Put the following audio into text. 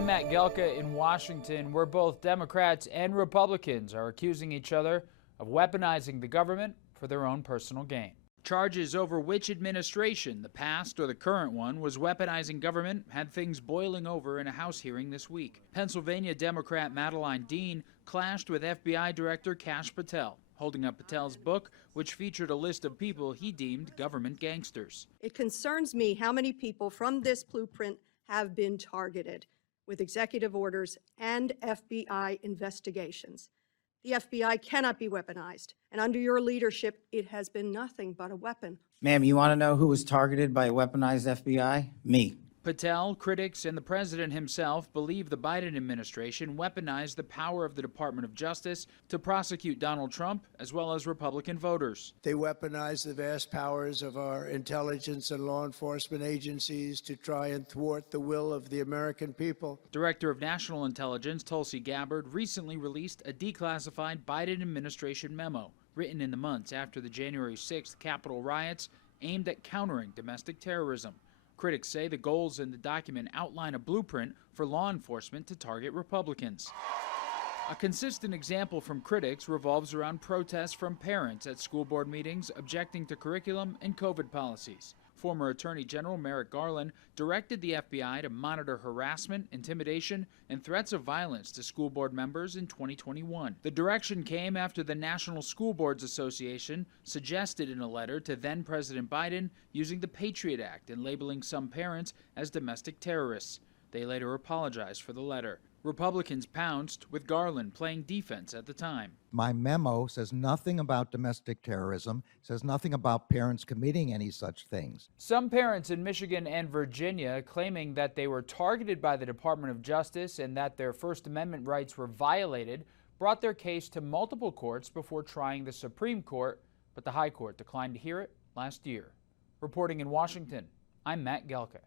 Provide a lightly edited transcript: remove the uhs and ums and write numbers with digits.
I'm Matt Gelka in Washington, where both Democrats and Republicans are accusing each other of weaponizing the government for their own personal gain. Charges over which administration, the past or the current one, was weaponizing government had things boiling over in a House hearing this week. Pennsylvania Democrat Madeline Dean clashed with FBI Director Kash Patel, holding up Patel's book, which featured a list of people he deemed government gangsters. It concerns me how many people from this blueprint have been targeted with executive orders and FBI investigations. The FBI cannot be weaponized, and under your leadership, it has been nothing but a weapon. Ma'am, you want to know who was targeted by a weaponized FBI? Me. Patel, critics, and the president himself believe the Biden administration weaponized the power of the Department of Justice to prosecute Donald Trump as well as Republican voters. They weaponized the vast powers of our intelligence and law enforcement agencies to try and thwart the will of the American people. Director of National Intelligence Tulsi Gabbard recently released a declassified Biden administration memo written in the months after the January 6th Capitol riots aimed at countering domestic terrorism. Critics say the goals in the document outline a blueprint for law enforcement to target Republicans. A consistent example from critics revolves around protests from parents at school board meetings objecting to curriculum and COVID policies. Former Attorney General Merrick Garland directed the FBI to monitor harassment, intimidation, and threats of violence to school board members in 2021. The direction came after the National School Boards Association suggested in a letter to then-President Biden using the Patriot Act and labeling some parents as domestic terrorists. They later apologized for the letter. Republicans pounced, with Garland playing defense at the time. My memo says nothing about domestic terrorism, says nothing about parents committing any such things. Some parents in Michigan and Virginia claiming that they were targeted by the Department of Justice and that their First Amendment rights were violated brought their case to multiple courts before trying the Supreme Court, but the High Court declined to hear it last year. Reporting in Washington, I'm Matt Gelka.